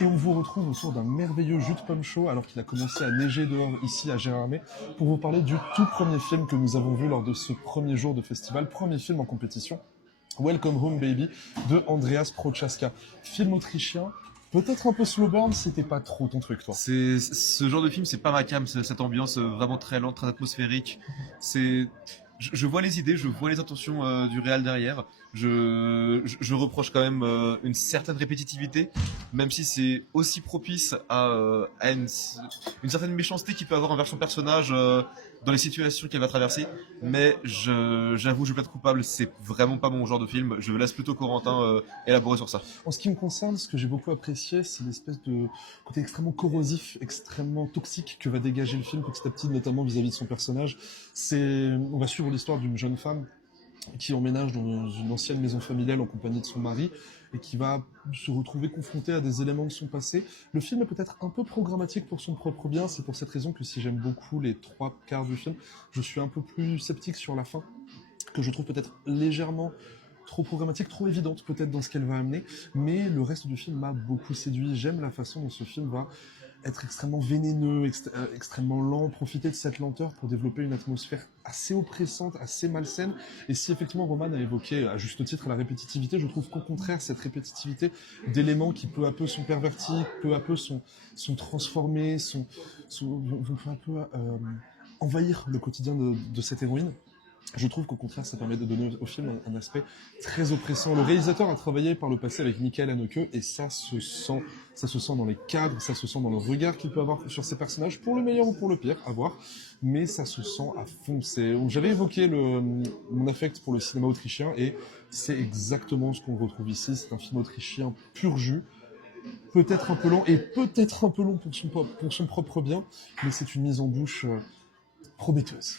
Et on vous retrouve autour d'un merveilleux jus de pomme chaud alors qu'il a commencé à neiger dehors ici à Gérardmer pour vous parler du tout premier film que nous avons vu lors de ce premier jour de festival, premier film en compétition, Welcome Home Baby de Andreas Prochaska. Film autrichien, peut-être un peu slow burn, c'était pas trop ton truc toi. C'est ce genre de film, c'est pas ma cam, cette ambiance vraiment très lente, très atmosphérique. C'est je vois les idées, je vois les intentions du réal derrière. Je reproche quand même une certaine répétitivité, même si c'est aussi propice à une certaine méchanceté qu'il peut avoir envers son personnage dans les situations qu'elle va traverser. Mais j'avoue, je plaide coupable, c'est vraiment pas mon genre de film. Je laisse plutôt Corentin élaborer sur ça. En ce qui me concerne, ce que j'ai beaucoup apprécié, c'est l'espèce de côté extrêmement corrosif, extrêmement toxique que va dégager le film petit à petit, notamment vis-à-vis de son personnage. On va suivre l'histoire d'une jeune femme qui emménage dans une ancienne maison familiale en compagnie de son mari et qui va se retrouver confrontée à des éléments de son passé. Le film est peut-être un peu programmatique pour son propre bien, c'est pour cette raison que si j'aime beaucoup les trois quarts du film, je suis un peu plus sceptique sur la fin, que je trouve peut-être légèrement trop programmatique, trop évidente peut-être dans ce qu'elle va amener, mais le reste du film m'a beaucoup séduit. J'aime la façon dont ce film va être extrêmement vénéneux, extrêmement lent, profiter de cette lenteur pour développer une atmosphère assez oppressante, assez malsaine. Et si effectivement Roman a évoqué à juste titre la répétitivité, je trouve qu'au contraire cette répétitivité d'éléments qui peu à peu sont pervertis, peu à peu sont transformés, vont peu à peu envahir le quotidien de cette héroïne. Je trouve qu'au contraire, ça permet de donner au film un aspect très oppressant. Le réalisateur a travaillé par le passé avec Michael Haneke et ça se sent dans les cadres, ça se sent dans le regard qu'il peut avoir sur ses personnages, pour le meilleur ou pour le pire, à voir. Mais ça se sent à fond. J'avais évoqué mon affect pour le cinéma autrichien et c'est exactement ce qu'on retrouve ici. C'est un film autrichien pur jus, peut-être un peu lent et peut-être un peu long pour son propre bien, mais c'est une mise en bouche prometteuse.